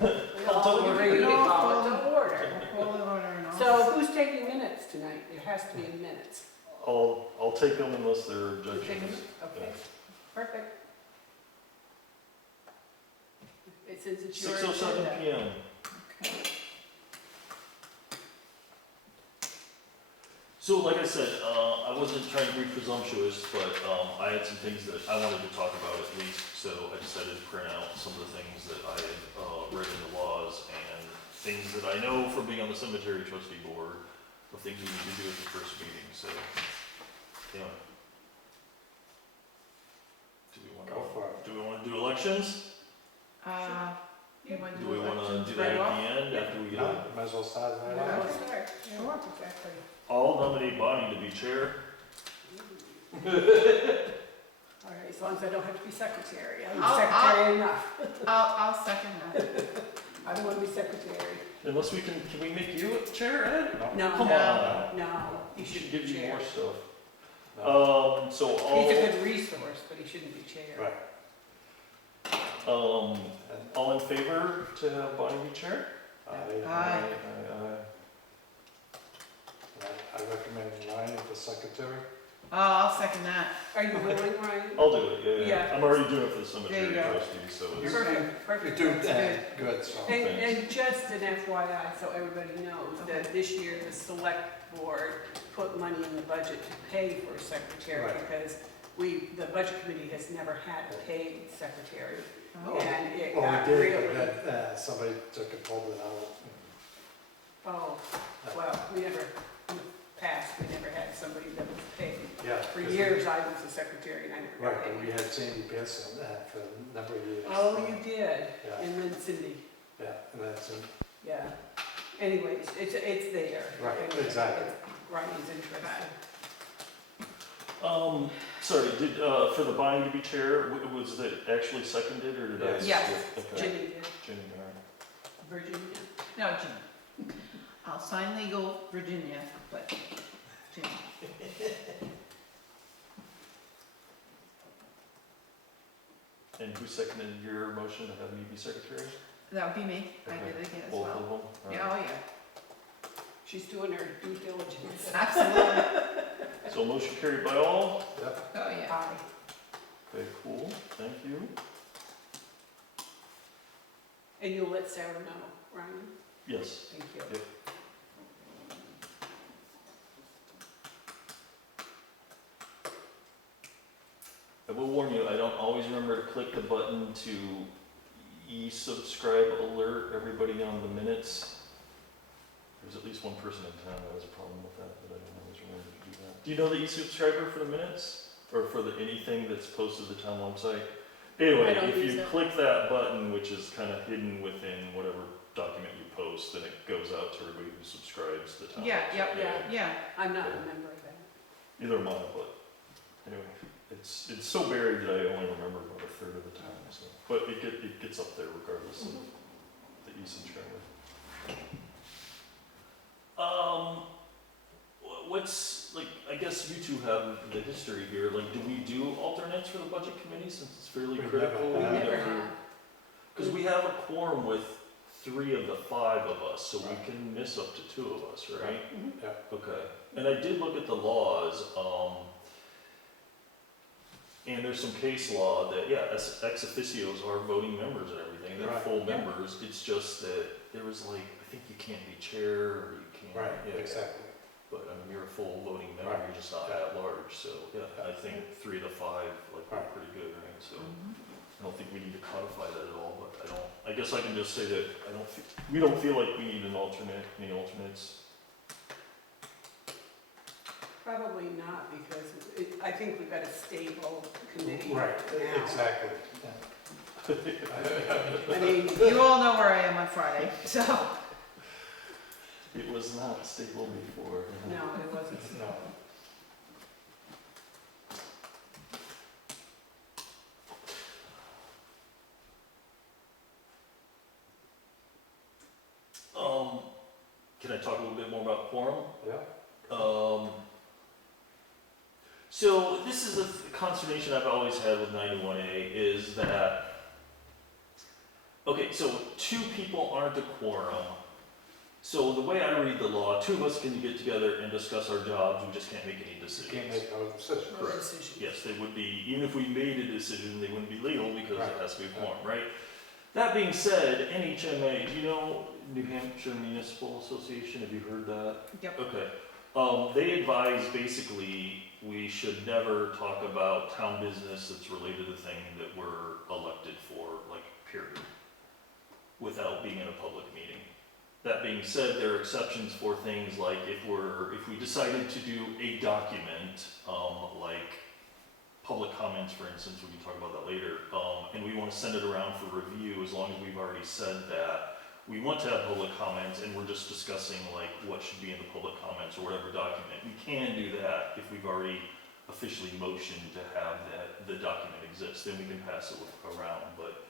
We're ready to call it to order. Call it order and all. So who's taking minutes tonight? There has to be minutes. I'll take them unless there are Who's taking objections. minutes? Okay, perfect. It says it's your 6:07 agenda. PM. Okay. So like I said, I wasn't trying to be presumptuous, but I had some things that I wanted to talk about at least, so I decided to print out some of the things that I had read in the laws and things that I know from being on the cemetery trustee board of things we need to do at the first meeting, so, anyway. Go for it. Do we want to do elections? You want to Do do we want to elections do that right at off? the end after we get No, a... might as well start right Yeah, off. we'll start. Sure. Exactly. I'll nominate Bonnie to be chair. All right, as long as I don't have to be secretary. I'm secretary enough. I'll second that. I don't want to be secretary. Unless we can we make you chair, Ed? No, Come no, on. no, he We should shouldn't give be you chair. more stuff. No. So He's a all, good resource, but he shouldn't be chair. Right. um, And all in favor to have Bonnie be chair? Aye. I recommend Ryan for secretary. I'll second that. Are you willing, Ryan? I'll do it, yeah. Yeah. I'm already doing it for the There cemetery you go. trustee, so it's, Perfect, perfect. You do That's that, good, so. And, Thanks. and just an FYI, so everybody knows, that this year the select board put money in the budget to pay for a secretary, Right. because the budget committee has never had a paid secretary, Oh. and it Well, got we did, really, but then, somebody took it, pulled it out. oh, well, we never, in the past, we never had somebody that was paid. Yeah. For 'cause years, I was a secretary, and I never Right, got but we paid. had Sandy Pearson for a number of years. Oh, you did, Yeah, and then Cindy, yeah, and that's, yeah. Anyways, it's there. Right, Anyway, exactly. Ryan's interested. sorry, did, for the Bonnie to be chair, was it actually seconded, or did I? Yes. Yes. Okay. Ginny did, Jenny, all right. Virginia. No, Jim. I'll sign legal Virginia, but Jim. And who seconded your motion to have me be secretary? That would be me. I Okay. did it again as Both of well. them? All right. Yeah, oh yeah. She's doing her due diligence. Absolutely. So motion carried by all? yep, Oh yeah. Aye. Okay, cool, thank you. And you'll let Sarah know, Ryan? Yes. Thank you. Yep. I will warn you, I don't always remember to click the button to e-subscribe alert everybody on the minutes. There's at least one person in town that has a problem with that, but I don't always remember to do that. Do you know the e-subscriber for the minutes? Or for the anything that's posted to the town website? Anyway, I don't if use you it. click that button, which is kind of hidden within whatever document you post, then it goes out to everybody who subscribes to the town Yeah, website. yep, yeah. I'm not a member of that. Either am I, but anyway, it's so buried that I only remember about a third of the time, so. But it gets up there regardless of the e-subscriber. What's, like, I guess you two have the history here, like, do we do alternates for the budget committee since it's fairly We critical? never have. Never have. Because we have a quorum with 3 of the 5 of us, so we can miss up to 2 of us, right? Mhm. Okay, and I did look at the laws, and there's some case law that, yeah, ex officios are voting members and everything, they're Right. full Yeah. members, it's just that there was like, I think you can't be chair, or you can't. right, yeah, exactly. But, I mean, you're a full voting member, Right. you're just not Yeah. at large, so, yeah, I think 3 to 5, like, we're Right. pretty good, right, so. Mhm. I don't think we need to codify that at all, but I guess I can just say that we don't feel like we need an alternate, any alternates. Probably not, because I think we've got a stable committee Right, now. exactly. I mean, You all know where I am on Friday, so. It was not stable before. no, it wasn't. No. Can I talk a little bit more about quorum? Yeah, So this is a consternation I've always had with 91A is that, okay, so two people aren't a quorum. So the way I read the law, two of us can get together and discuss our jobs, we just can't make any You decisions. can't make no decision. No Correct. decision. Yes, they would be, even if we made a decision, they wouldn't be legal because Right. it has to be a quorum, right? That being said, NHMA, do you know New Hampshire Municipal Association, have you heard that? Yep. Okay. They advise basically we should never talk about town business that's related to the thing that we're elected for, like, period, without being in a public meeting. That being said, there are exceptions for things like if we decided to do a document, like public comments, for instance, we can talk about that later, and we want to send it around for review, as long as we've already said that we want to have public comments and we're just discussing like what should be in the public comments or whatever document. We can do that if we've already officially motioned to have the document exist, then we can pass it around. But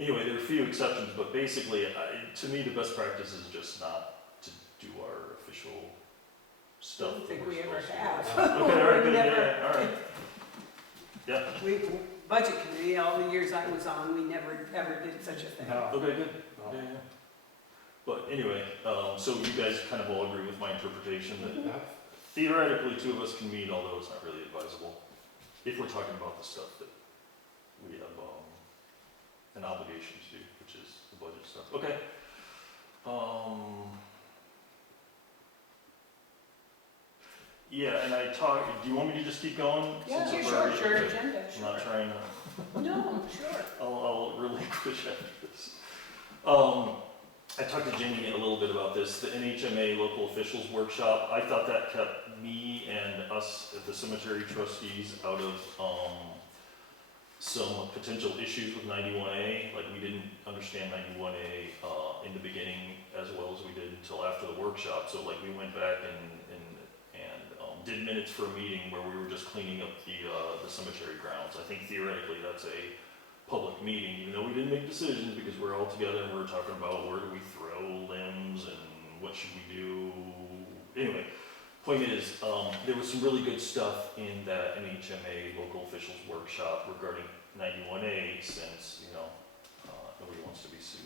anyway, there are a few exceptions, but basically, to me, the best practice is just not to do our official I stuff. don't that think we're we ever supposed to have. do. Okay, all right, good, Never. yeah, all right. Yeah, Budget committee, all the years I was on, we never ever did such a thing. No, okay, good. no. Yeah, yeah. But anyway, so you guys kind of all agree with my interpretation that Yeah. theoretically two of us can meet, although it's not really advisable, if we're talking about the stuff that we have an obligation to do, which is the budget stuff. Okay. Yeah, and do you want me to just keep going? Yeah, Since sure, I've already- sure, okay. agenda, I'm not sure. trying to. No, sure. I'll relinquish after this. I talked to Jenny a little bit about this, the NHMA local officials workshop. I thought that kept me and us at the cemetery trustees out of some potential issues with 91A. Like, we didn't understand 91A in the beginning as well as we did until after the workshop. So like, we went back and did minutes for a meeting where we were just cleaning up the cemetery grounds. I think theoretically that's a public meeting, even though we didn't make decisions because we're all together and we're talking about where do we throw limbs and what should we do. Anyway, point is, there was some really good stuff in that NHMA local officials workshop regarding 91A, since, nobody wants to be sued.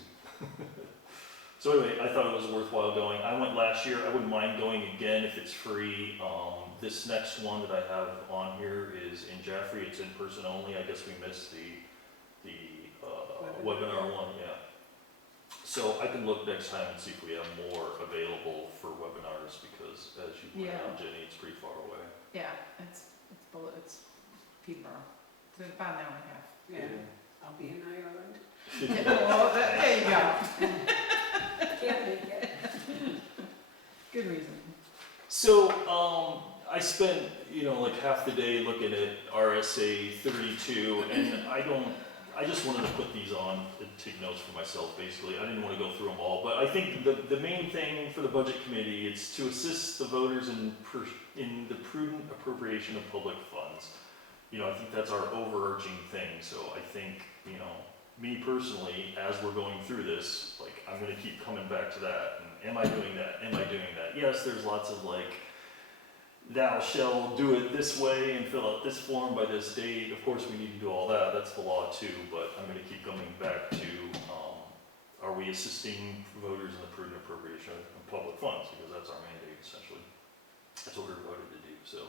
So anyway, I thought it was worthwhile going. I went last year. I wouldn't mind going again if it's free. This next one that I have on here is in Jaffrey. It's in person only. I guess we missed the webinar one, yeah. So I can look next time and see if we have more available for webinars, because as you pointed Yeah. out, Jenny, it's pretty far away. Yeah, it's Peterborough. It's about an hour and a half. Yeah, I'll be in Ireland. Oh, there you go. Can't make it. Good reason. So, I spent, like half the day looking at RSA 32, and I just wanted to put these on and take notes for myself, basically. I didn't want to go through them all, but I think the main thing for the budget committee is to assist the voters in the prudent appropriation of public funds. I think that's our overarching thing, so I think, me personally, as we're going through this, like, I'm gonna keep coming back to that, and am I doing that, am I doing that? Yes, there's lots of like, thou shall do it this way and fill out this form by this date. Of course, we need to do all that, that's the law too, but I'm gonna keep coming back to, are we assisting voters in the prudent appropriation of public funds? Because that's our mandate, essentially. That's what we're voted to do, so.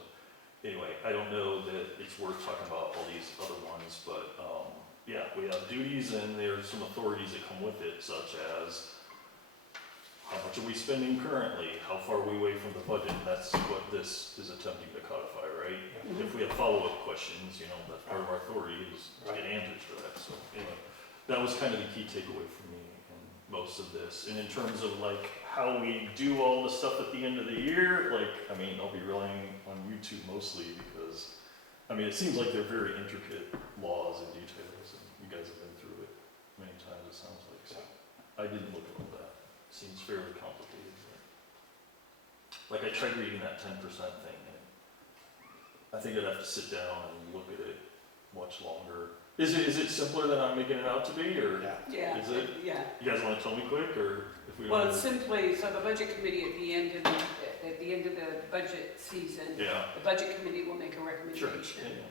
Anyway, I don't know that it's worth talking about all these other ones, but, yeah, we have duties and there's some authorities that come with it, such as how much are we spending currently? How far are we away from the budget? And that's what this is attempting to codify, right? Mhm. If we have follow-up questions, that's part of our authority is to get answers for that. So anyway, that was kind of the key takeaway for me in most of this. And in terms of like how we do all the stuff at the end of the year, I'll be relying on YouTube mostly because, it seems like they're very intricate laws and details, and you guys have been through it many times, it sounds like. So I didn't look at all that. Seems fairly complicated. But I tried reading that 10% thing, and I think I'd have to sit down and look at it much longer. Is it simpler than I'm making it out to be, or Yeah. Yeah. Is it? Yeah. you guys want to tell me quick, or if we Well, don't? it's simply, so the budget committee at the end of the budget season, Yeah, the budget committee will make a sure. recommendation, Yeah,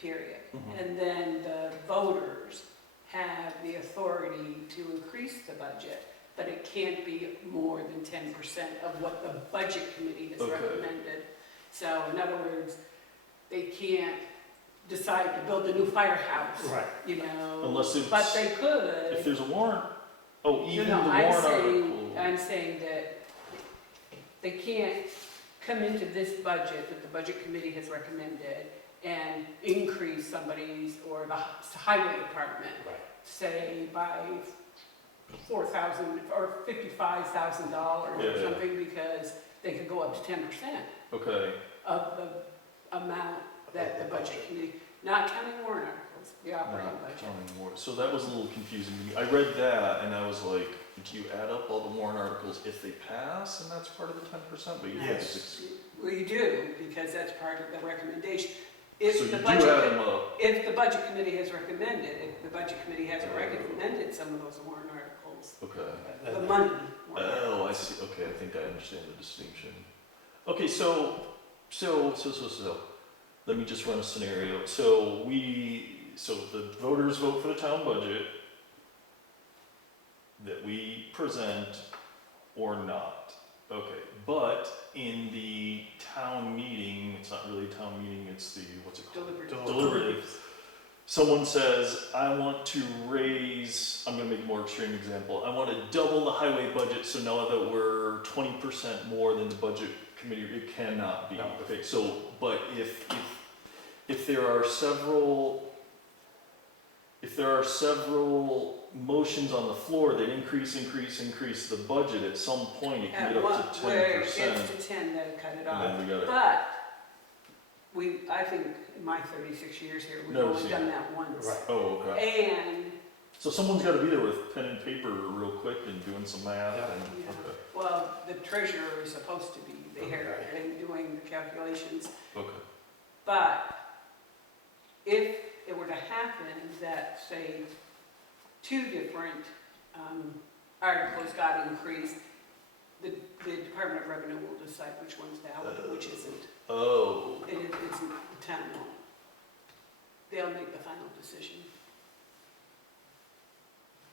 period. Mhm. And then the voters have the authority to increase the budget, but it can't be more than 10% of what the budget committee has Okay. recommended. So in other words, they can't decide to build a new firehouse, Right. you know? Unless it's- But they could. If there's a warrant, oh, even the No, warrant I'm article. saying that they can't come into this budget that the budget committee has recommended and increase somebody's, or the highway department, Right. say by $4,000 or $55,000 Yeah, or yeah. something, because they could go up to 10% Okay, of the amount that the budget committee, not counting warrant articles, the operating not budget. counting warrant. So that was a little confusing to me. I read that and I was like, do you add up all the warrant articles if they pass and that's part of the 10%? But you can't Yes. just Well, you do, because that's part of the recommendation. So If you the do budget, add them up. if the budget committee has recommended, if the budget committee hasn't recommended some of those warrant articles, Okay. the money. warrant Oh, I articles. see. Okay, I think I understand the distinction. Okay, so, let me just run a scenario. So the voters vote for the town budget that we present or not. Okay, but in the town meeting, it's not really a town meeting, it's the, what's it called? Deliberative. Someone says, I want to raise, I'm gonna make a more extreme example, I want to double the highway budget, so now that we're 20% more than the budget committee, it cannot be. No. Okay, so, but if there are several motions on the floor that increase the budget, at some point it can At get one, up to where it 10%. gets to 10, then cut it off. And then we got it. But I think in my 36 years here, we've Never only seen done that once. Right. Oh, okay. And, So someone's gotta be there with pen and paper real quick and doing some math Yeah. and, Yeah. okay, well, the treasurer is supposed to be there Okay. and doing the calculations. okay. But if it were to happen that, say, two different articles got increased, the Department of Revenue will decide which one's valid and which isn't. Oh, It isn't, the town won't. They'll make the final decision.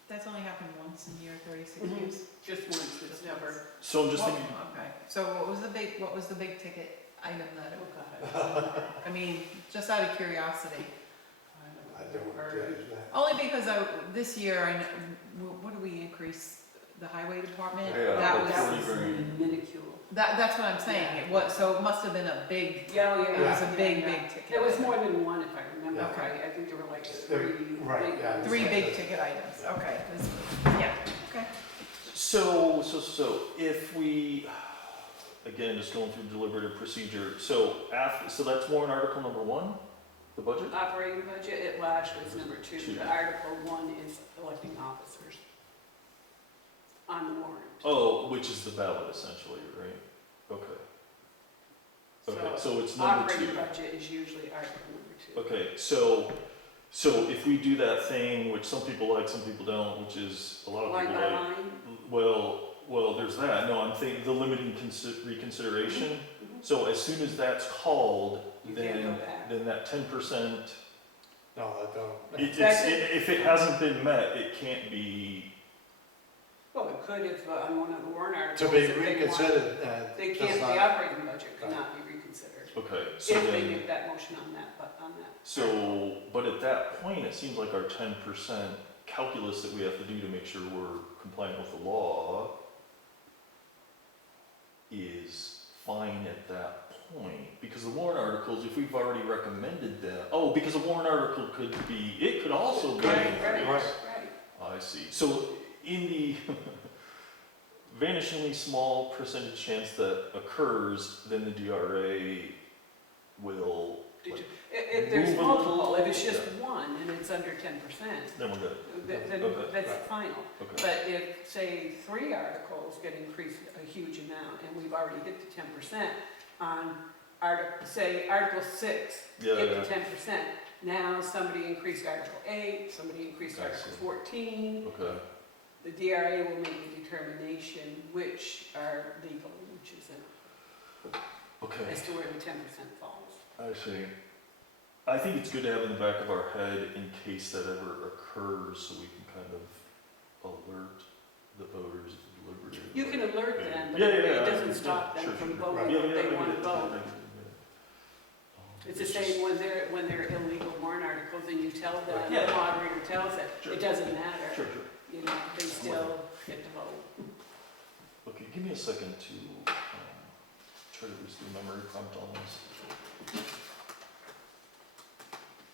That's only happened once in your 36 Mhm. years? Just once, it's never. so I'm just Well, thinking, okay, so what was the big ticket item that, Oh, God. I mean, just out of curiosity? I don't judge that. Only because this year, what do we increase, the highway department? Yeah, That like was, That 40 was grand. minuscule. that's what I'm saying, it was, so it must have been a big, Yeah, oh, yeah. it was a yeah, big, yeah. big ticket. It was item. more than one, if I remember Yeah. right. I think there were like There- three. right, big yeah. ones. Three big ticket items, okay, yeah, okay. so if we, again, just going through deliberative procedure, so that's warrant article number 1, the budget? Operating budget, well, actually, it's number 2. Two. The Article 1 is electing officers on the warrant. Oh, which is the ballot essentially, right? Okay. Okay, so it's number 2. Operating budget is usually Article number 2. Okay, so if we do that thing, which some people like, some people don't, which is a lot of Line people by like, line. well, there's that. No, I'm thinking the limiting reconsideration. Mhm. So as soon as that's called, You can't go back. then that 10%, No, I don't. if it hasn't been met, it can't be, Well, it could if on one of the warrant To articles. be if they want- reconsidered, They does can't, the not, operating budget cannot be reconsidered. okay, so If they then, make that motion on that, so, but at that point, it seems like our 10% calculus that we have to do to make sure we're compliant with the law is fine at that point, because the warrant articles, if we've already recommended them, because a warrant article it could also be. Right. Right. I see. So in the vanishingly small percentage chance that occurs, then the DRA will, Did like, you- if there's move a multiple, little, if it's just yeah. one and it's under 10%, then we're good. then Okay. that's Right. final. Okay. But if, say, 3 articles get increased a huge amount, and we've already hit the 10% on Article 6, Yeah, hit yeah. the 10%, now somebody increased Article 8, somebody increased I Article see. 14, Okay. the DRA will make the determination which are legal and which isn't, Okay. as to where the 10% falls. I see. I think it's good to have in the back of our head in case that ever occurs, so we can kind of alert the voters of the deliberative. You can alert them, but Yeah, it I doesn't can- stop yeah, them sure, from sure. voting Yeah, if they I want get to it, vote. I get it. It's the It's same when they're illegal warrant articles and you tell them, Yeah. the moderator tells it, Sure. it doesn't matter. Sure, sure. You know, they still get to vote. Okay, give me a second to try to use the memory prompt on this.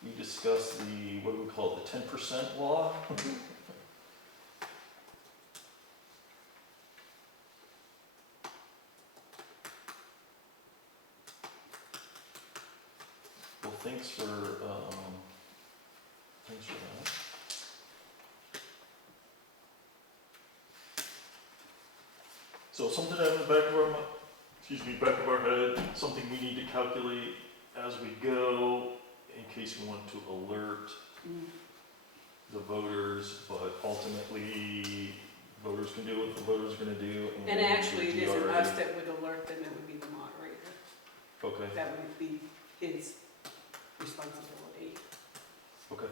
We discussed the, what do we call it, the 10% law? Well, thanks for that. So something out in the back of our, back of our head, something we need to calculate as we go, in case we want to alert the voters, but ultimately, voters can do what the voters are gonna do. And actually, it isn't DRA us that would alert them, it would be the moderator. Okay, That would be his responsibility. okay.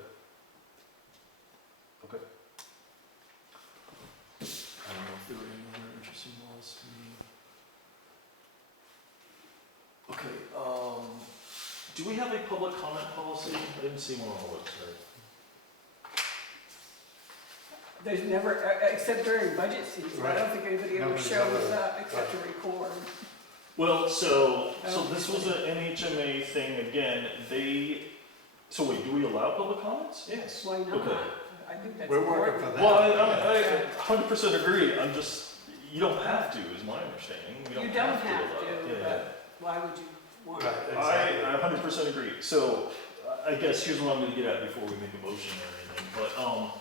Okay. I don't know if there were any other interesting laws for me. Okay, do we have a public comment policy? I didn't see one on the website. There's never, except during budget season, I don't think anybody ever Nobody's shows ever- up except to record. Well, so Oh. this was an NHMA thing again, so wait, do we allow public comments? Yes. Why not? Okay. I think that's We're working important. for that. Well, I 100% agree, you don't have to, is my understanding. We You don't have allow to, it. Yeah, but why would you want? Right, it? exactly. I 100% agree. So I guess here's what I'm gonna get at before we make a motion or anything. But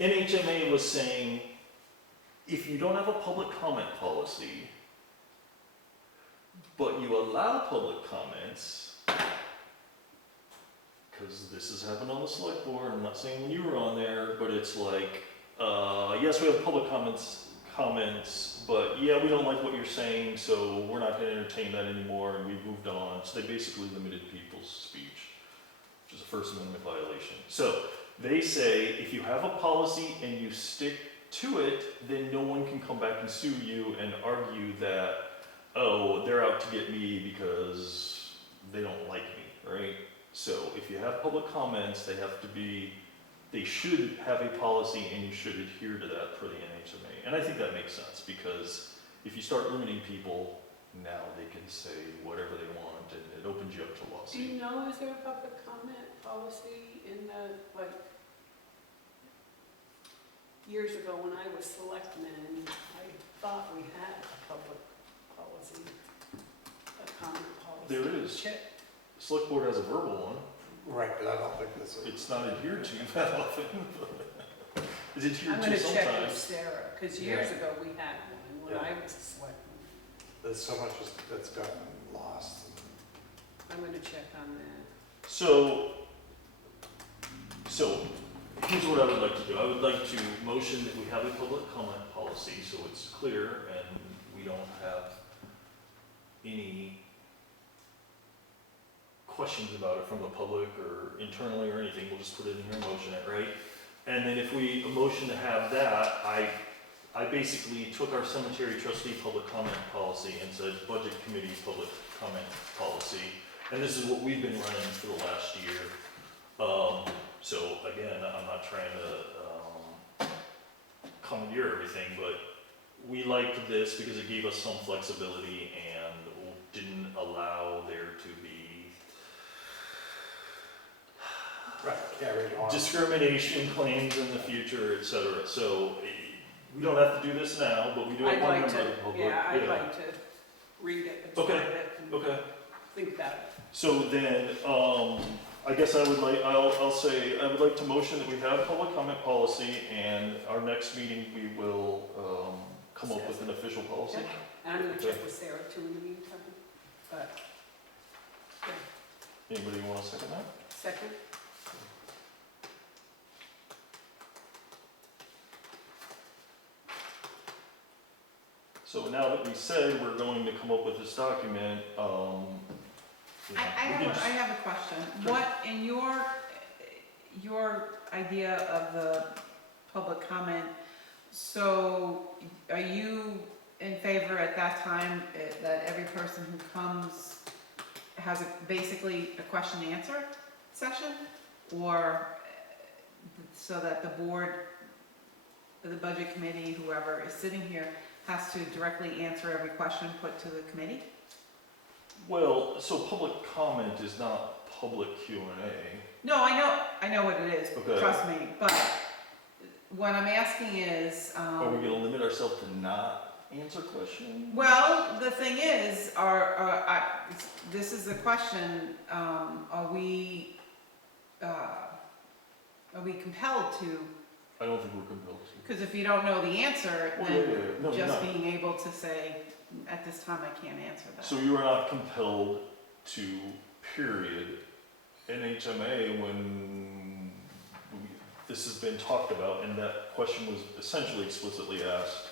NHMA was saying, if you don't have a public comment policy, but you allow public comments, because this has happened on the select board, I'm not saying when you were on there, but it's like, yes, we have public comments, but yeah, we don't like what you're saying, so we're not gonna entertain that anymore, and we've moved on. So they basically limited people's speech, which is a First Amendment violation. So they say, if you have a policy and you stick to it, then no one can come back and sue you and argue that, oh, they're out to get me because they don't like me, right? So if you have public comments, they should have a policy and you should adhere to that per the NHMA. And I think that makes sense, because if you start limiting people, now they can say whatever they want and it opens you up to Do lawsuit. you know, is there a public comment policy in the, like, years ago when I was selectman, I thought we had a public policy, a comment policy. There is. Check. Select board has a verbal one. Right, but I don't think this is. It's not adhered to that often. It's I'm adhered gonna to check with sometimes. Sarah, because years ago we had one, when Yeah. I was a selectman. There's so much that's gotten lost. I'm gonna check on that. So here's what I would like to do. I would like to motion that we have a public comment policy, so it's clear and we don't have any questions about it from the public or internally or anything. We'll just put it in here and motion it, right? And then if we motion to have that, I basically took our cemetery trustee public comment policy and said budget committee public comment policy. And this is what we've been running for the last year. So again, I'm not trying to commandeer everything, but we liked this because it gave us some flexibility and didn't allow there to be Right, carried on. discrimination claims in the future, et cetera. So we don't have to do this now, but we do I'd have one like member to, of the public. yeah, I'd like to read it, Okay, absorb it, and Okay. think about it. So then, I guess I'll say, I would like to motion that we have public comment policy, and our next meeting, we will, come up with an official policy. And I'm gonna Okay. check with Sarah too in the meantime, but, Anybody want to second that? second, So now that we said we're going to come up with this document, you know, I we can just- have a question. Sure. What, in your idea of the public comment, so are you in favor at that time that every person who comes has basically a question and answer session? Or so that the board, the budget committee, whoever is sitting here, has to directly answer every question put to the committee? Well, so public comment is not public Q&A. No, I know what it is, Okay. trust me, but what I'm asking is, Are we gonna limit ourselves to not answer questions? well, the thing is, this is the question, are we compelled to? I don't think we're compelled to. Because if you don't know the answer, Well, then yeah. No, you're just not. being able to say, at this time, I can't answer that. So you are not compelled to, period, NHMA when this has been talked about and that question was essentially explicitly asked.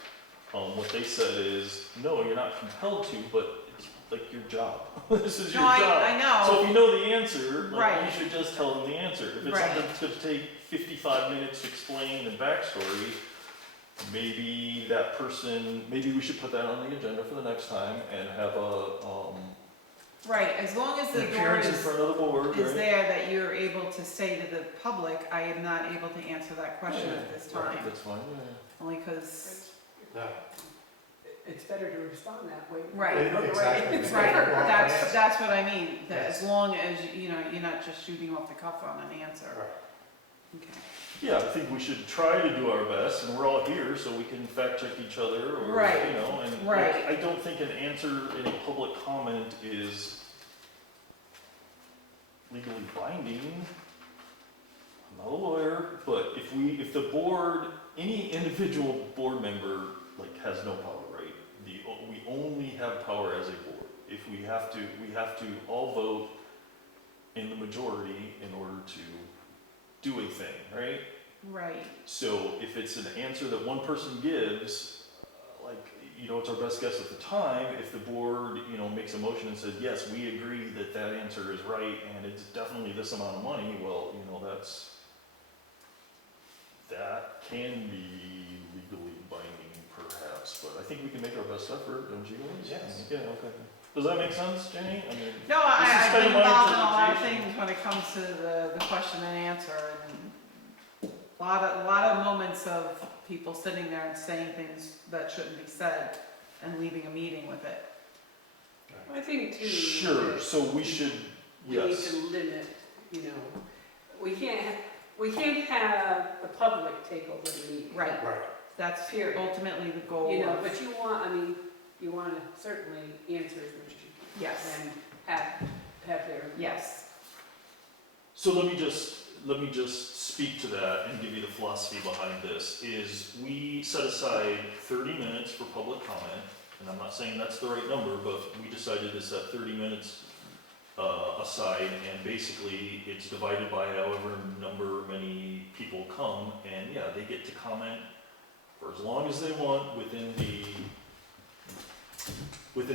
What they said is, no, you're not compelled to, but it's like your job. This is your No, job. I know. So if you know the answer, like, Right. you should just tell them the answer. If it's Right. something that's gonna take 55 minutes to explain the backstory, maybe that person, maybe we should put that on the agenda for the next time and have Right, as long as the an door appearance in is front of the board, is right? there that you're able to say to the public, I am not able to answer that question Yeah, at this right, time, that's fine, yeah. only because, Yeah. It's better to respond that way. Right. Exactly. right, Well, that's what I mean, that Yes. as long as, you know, you're not just shooting off the cuff on an answer. Right. Okay. Yeah, I think we should try to do our best, and we're all here, so we can fact check each other, or, Right, you know, and right. like, I don't think an answer in a public comment is legally binding. I'm not a lawyer, but if the board, any individual board member, like, has no power, right? We only have power as a board. If we have to all vote in the majority in order to do a thing, right? Right, So if it's an answer that one person gives, like, you know, it's our best guess at the time. If the board, you know, makes a motion and says, yes, we agree that that answer is right and it's definitely this amount of money, well, you know, that can be legally binding perhaps, but I think we can make our best effort, don't you guys? Yes. Yeah, okay. Does that make sense, Jenny? I mean, no, This is I've kind been of my involved in a lot of interpretation. things when it comes to the question and answer, and a lot of moments of people sitting there and saying things that shouldn't be said, and leaving a meeting with it. I think too. sure, that so we should, We need yes. to limit, you know, we can't have the public take over the meeting. Right, Right. that's Period. ultimately the goal You know, of- but you want to certainly answer as much as you can. Yes. And have their. Yes, So let me just speak to that and give you the philosophy behind this, is we set aside 30 minutes for public comment, and I'm not saying that's the right number, but we decided to set 30 minutes aside, and basically it's divided by however many people come, and yeah, they get to comment for as long as they want within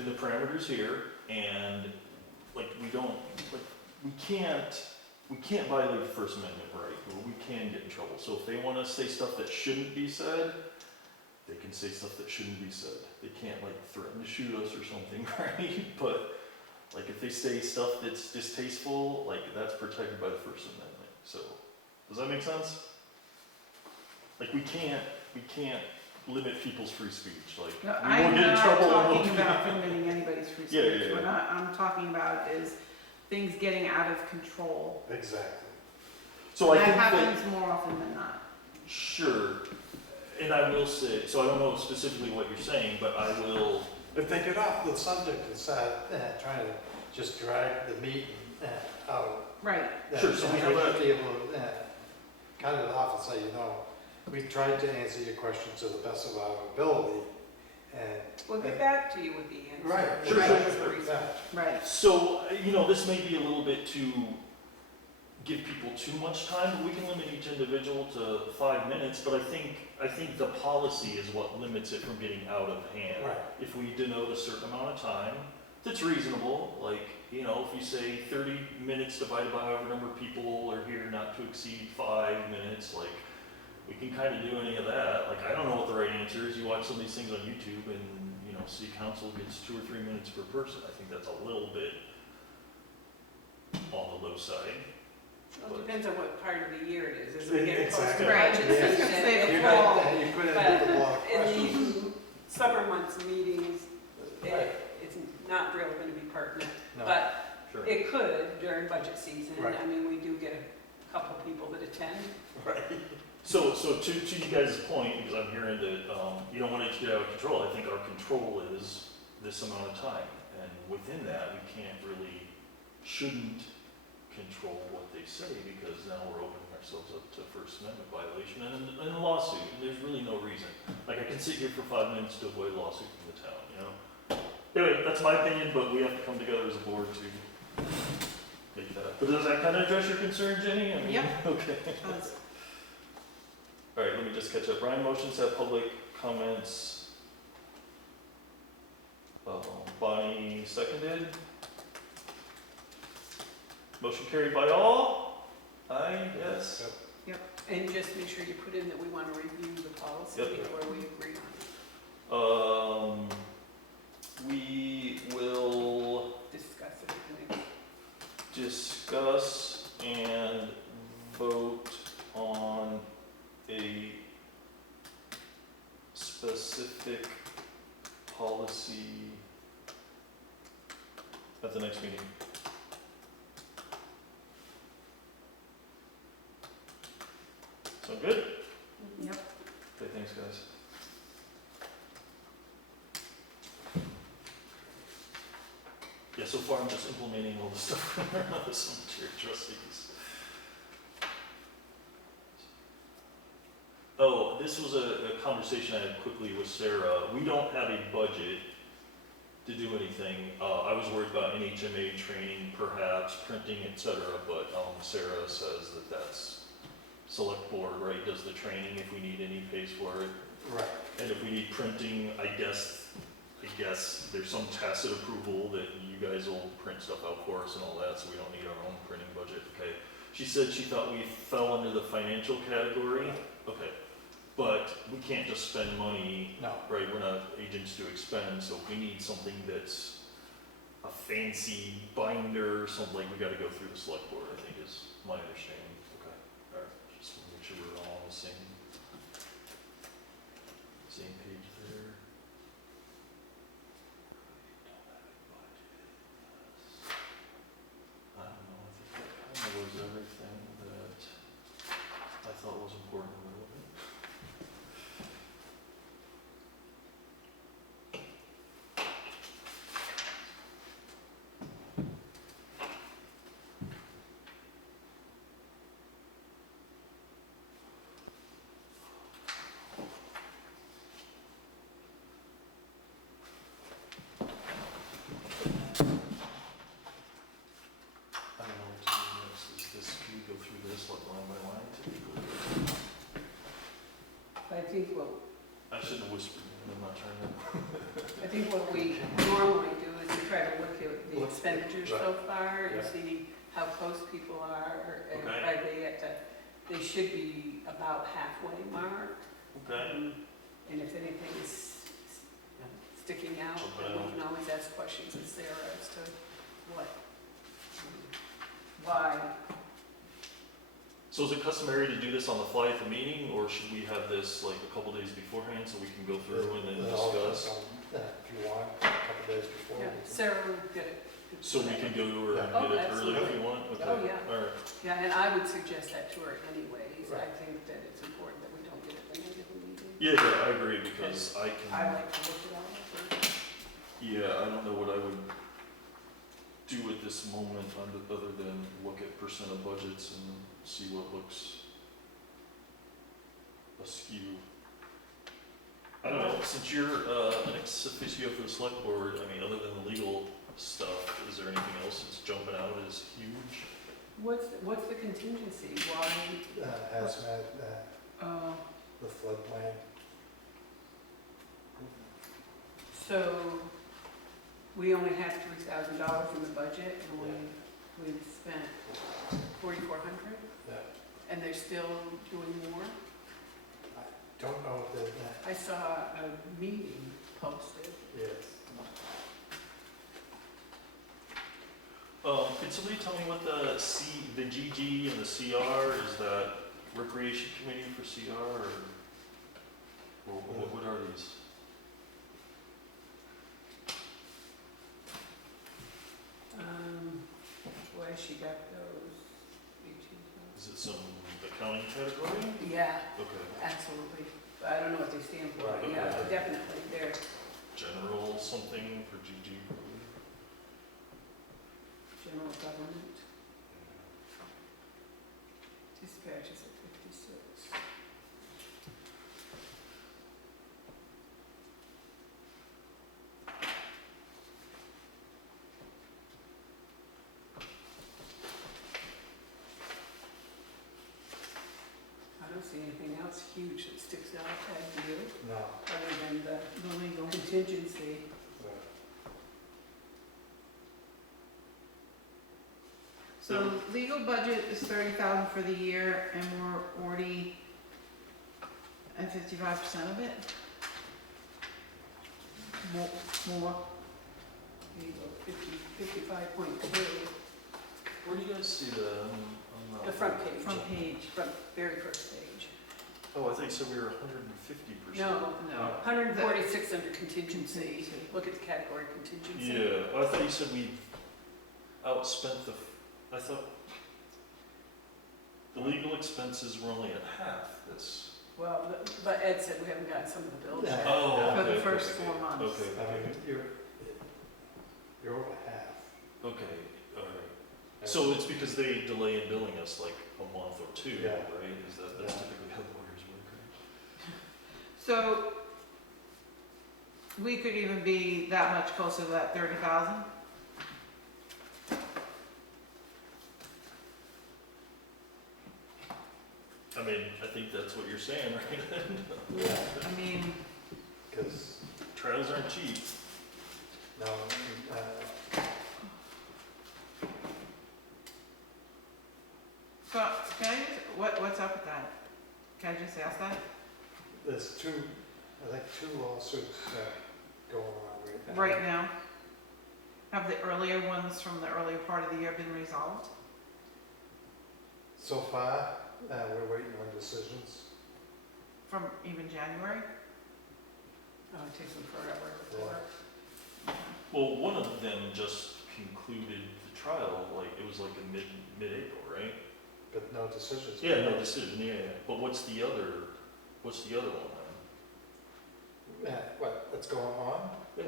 the parameters here, and like we can't violate the First Amendment, right, or we can get in trouble. So if they wanna say stuff that shouldn't be said, they can say stuff that shouldn't be said. They can't like threaten to shoot us or something, right? But like if they say stuff that's distasteful, like that's protected by the First Amendment. So, does that make sense? Like we can't limit people's free speech, like no, we I'm won't get in not trouble. talking about limiting anybody's free Yeah, speech. yeah, yeah. What I'm talking about is things getting out of control. Exactly. So I That think that, happens more often than not. sure, and I will say, so I don't know specifically what you're saying, but I will, If they get off the subject and start trying to just drag the meeting out, Right, then Sure, so we have we a- should be able to cut it off and say, you know, we tried to answer your questions to the best of our ability, and. We'll get back to you with the answer. Right. Sure, Right. sure, sure. Yeah. right. so, you know, this may be a little bit to give people too much time, but we can limit each individual to 5 minutes, but I think the policy is what limits it from getting out of hand. Right. If we denote a certain amount of time, that's reasonable, like, you know, if you say 30 minutes divided by however number of people are here, not to exceed 5 minutes, like, we can kind of do any of that. Like, I don't know what the right answer is. You watch some of these things on YouTube and, you know, city council gets 2 or 3 minutes per person. I think that's a little bit on the low side. Well, it depends on what part of the year it is. As we get close Exactly. to Right. budget Yes. season, Say the You it- fall. could have a lot of in questions. the summer months meetings, Right. it's not really gonna be pertinent. No. But Sure. it could during budget season. Right. I mean, we do get a couple people that attend. Right. So to you guys' point, because I'm hearing that, you don't want it to get out of control, I think our control is this amount of time. And within that, we shouldn't control what they say, because now we're opening ourselves up to First Amendment violation and a lawsuit, and there's really no reason. Like, I can sit here for 5 minutes to avoid a lawsuit from the town, you know? Anyway, that's my opinion, but we have to come together as a board to make that. But does that kind of address your concern, Jenny? I mean, Yep. Okay. All right, let me just catch up. Brian motions to have public comments. Bonnie seconded. Motion carried by all? Aye, yes? And just make sure you put in that we want to review the policy Yep. before we agree on it. We will Discuss it at the next. discuss and vote on a specific policy at the next meeting. Sound good? Yep. Okay, thanks, guys. Yeah, so far I'm just implementing all the stuff from our cemetery trustees. Oh, this was a conversation I had quickly with Sarah. We don't have a budget to do anything. I was worried about NHMA training, perhaps, printing, etc., but Sarah says that that's select board, right, does the training. If we need any, pays for it. Right. And if we need printing, I guess there's some tacit approval that you guys will print stuff out for us and all that, so we don't need our own printing budget, okay? She said she thought we fell under the financial category, okay. But we can't just spend money, No. right, we're not agents to expend, so if we need something that's a fancy binder or something, like, we gotta go through the select board, I think is my understanding, okay? All right, just wanna make sure we're all on the same page there. I don't know, I think that kind of was everything that I thought was important and relevant. I don't know what to do next. Is this, can we go through this like line by line typically? I think I shouldn't have whispered, I'm not trying to. I think what we normally do is we try to look at the expenditures so far and Yeah. see how close people are. And Okay. are they at they should be about halfway mark. Okay. And if anything is sticking out, then we can always ask questions of Sarah as to what, why. So is it customary to do this on the fly at the meeting, or should we have this like a couple days beforehand so we can go through and then discuss? If you want, a couple days before. Yeah, Sarah would get it. So we can go to her and Yeah. get Oh, it early if absolutely. you want? Okay. Oh, yeah. All right. Yeah, and I would suggest that to her anyways. I Right. think that it's important that we don't get it the night of the meeting. Yeah, I agree, because I I can, like to look it all up. yeah, I don't know what I would do at this moment other than look at percent of budgets and see what looks askew. I don't know, since you're an ex officio for the select board, I mean, other than the legal stuff, is there anything else that's jumping out as huge? What's the contingency? Why? Hazmat, the floodplain. So we only have $3,000 in the budget, and we've spent 4,400, Yeah. and they're still doing more. Don't know if they're, I saw a meeting posted. yes. Could somebody tell me what the GG and the CR, is that Recreation Committee for CR, or what are these? Why she got those? Is it some accounting category? Yeah, Okay. absolutely. I don't know what they stand for, but Right, yeah, okay. definitely, they're General something for GG? general government. Dispatch is at 56. I don't see anything else huge that sticks out at you, No. other than the The legal. contingency. So legal budget is 30,000 for the year, and we're already at 55% of it. More. There you go, 55.2, Where do you guys see that on the front page, Front page. front, very first page. Oh, I think so we were 150%. No, No. 146 under contingency. Look at the category contingency. Yeah, I thought you said we outspent I thought the legal expenses were only at half this. Well, but Ed said we haven't gotten some of the bills Yeah. yet. Oh, For okay, the first okay, 4 months. Okay, I okay, mean, you're over half. okay, all right. So it's because they delay in billing us like a month or two, Yeah. right? That's Yeah. typically how lawyers work, right? So we could even be that much closer to that 30,000? I mean, I think that's what you're saying, right? Yeah. I mean, Because, Trials aren't cheap. no, so can I just, what's up with that? Can I just ask that? there's I think two lawsuits going on right now. Right now? Have the earlier ones from the earlier part of the year been resolved? So far, we're waiting on decisions. From even January? Oh, it takes them forever before. Well, one of them just concluded the trial, like, it was like in mid-April, right? But no decisions. Yeah, no decision, yeah. But what's the other one then? What's going on? Yeah.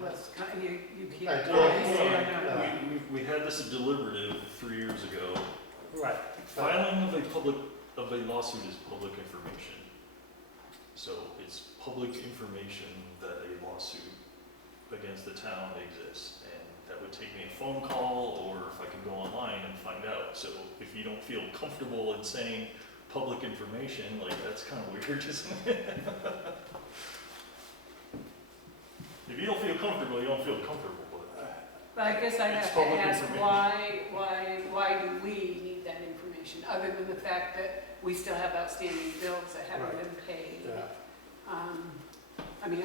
Well, it's kind, you I can't. don't- Yeah, We had this deliberative 3 years ago. Right. Filing of a lawsuit is public information. So it's public information that a lawsuit against the town exists. And that would take me a phone call, or if I could go online and find out. So if you don't feel comfortable in saying public information, like, that's kind of weird, isn't it? If you don't feel comfortable, you don't feel comfortable, but. But I guess I It's have to public ask, information. why do we need that information, other than the fact that we still have outstanding bills that haven't Right. been paid? Yeah. I mean,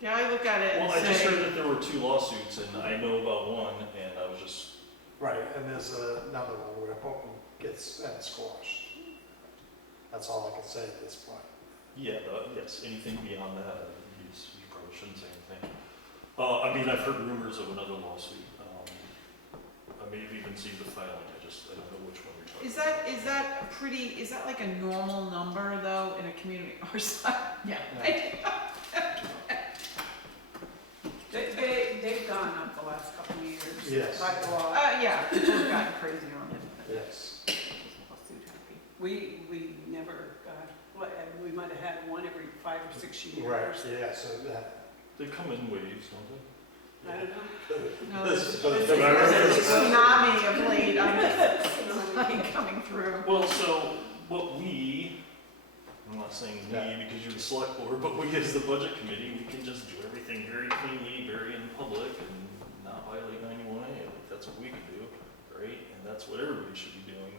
Yeah, I look at it Well, and I just heard say, that there were 2 lawsuits, and I know about one, and I was just, Right, and there's another one we're hoping gets squashed. That's all I can say at this point. yeah, yes, anything beyond that, you probably shouldn't say anything. I mean, I've heard rumors of another lawsuit. I may have even seen the filing, I don't know which one you're talking about. is that like a normal number though in a community our size? Yeah. they've gone up the last couple of years. Yes. By the law. Yeah, people have gotten crazy on it. Yes. We never got, we might have had one every 5 or 6 years. Right, yeah, so that. They come in waves, don't they? I don't know. No, there's But there's it's- a tsunami of late, I'm just like coming through. Well, so what we, unless saying Yeah. we because you're the select board, but we as the budget committee, we can just do everything very cleanly, very in public, and not violate 91A. Like, that's what we can do, right? And that's what everybody should be doing.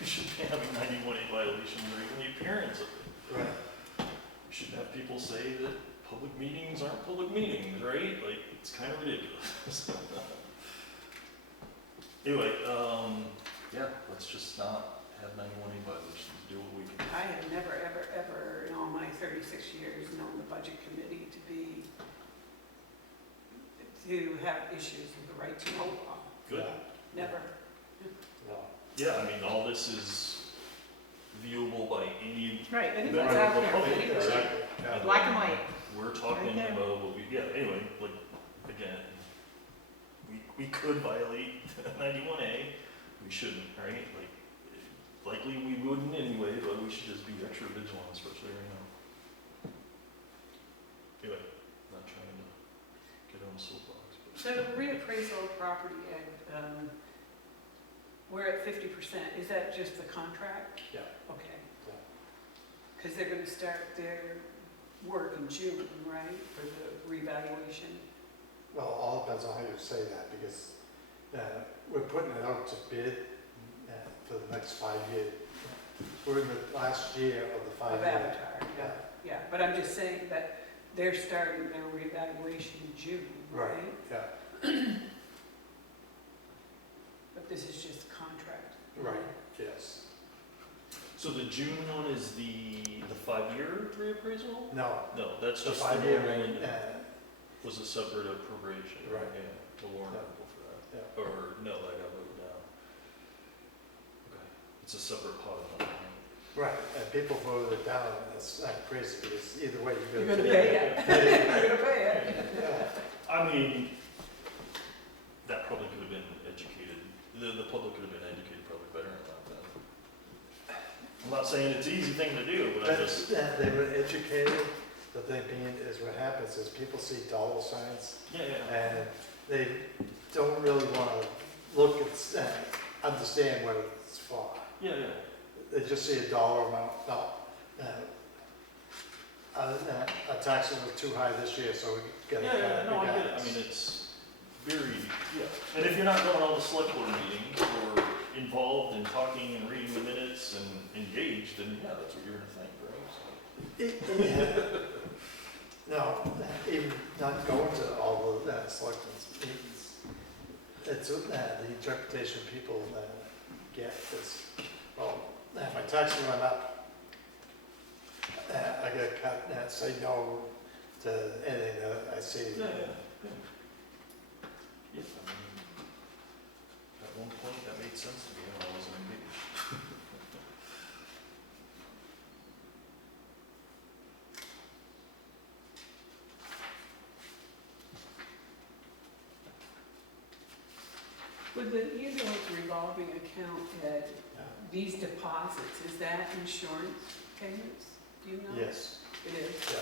We shouldn't be having 91A violations or even the appearance of it. Right. We shouldn't have people say that public meetings aren't public meetings, right? Like, it's kind of ridiculous. Anyway, yeah, let's just not have 91A violations, do what we can. I have never, ever, ever in all my 36 years known the budget committee to have issues with the right to know law. Good. Never. No. Yeah, I mean, all this is viewable by any Right, member anyone's of out the there, public, anybody. right? Exactly. Yeah. Black and white. We're talking Right there. about what we, yeah, anyway, like, again, we could violate 91A, we shouldn't, right? Like, likely we wouldn't anyway, but we should just be extra vigilant, especially right now. Anyway, not trying to get on a soapbox, but. So reappraisal of property, we're at 50%. Is that just the contract? Yeah. Okay. Yeah. Because they're gonna start their work in June, right, for the revaluation? Well, all depends on how you say that, because we're putting it out to bid for the next 5 years. We're in the last year of the 5 Of years. Avatar, yeah, yeah. But I'm just saying that they're starting their revaluation in June, right? Yeah, But this is just a contract. right, yes. So the June one is the 5-year reappraisal? No, No, that's the just 5 the year, normal, was a separate appropriation, right? Right. Yeah, the warrant Yeah. article for that. Yeah. Or, no, that got voted down. Okay, it's a separate pot of money, right? right, and people voted it down, and it's crazy, because either way, You're you're gonna gonna pay it. You're gonna pay it. Yeah, I mean, that probably could have been educated, the public could have been educated probably better about that. I'm not saying it's an easy thing to do, but I just, they were educated, the thing being is what happens is people see dollar signs, yeah. and they don't really wanna look and understand what it's for. Yeah, yeah. They just see a dollar amount, no, our taxes were too high this year, so we gotta. Yeah, no, I we got get it, I mean, it's very, yeah, and if you're not going to all the select board meetings, or involved in talking and reading the minutes and engaged, then yeah, that's what you're gonna think, right? So. No, even not going to all the selectmen's meetings, it's the interpretation people get is, well, my taxes went up, I get cut, say no to anything that I see. Yeah, yeah, yeah. Yeah, I mean, at one point that made sense to me when I wasn't engaged. With the ambulance revolving account, Ed, Yeah. these deposits, is that insurance payments? Do you know? Yes, It is? yeah,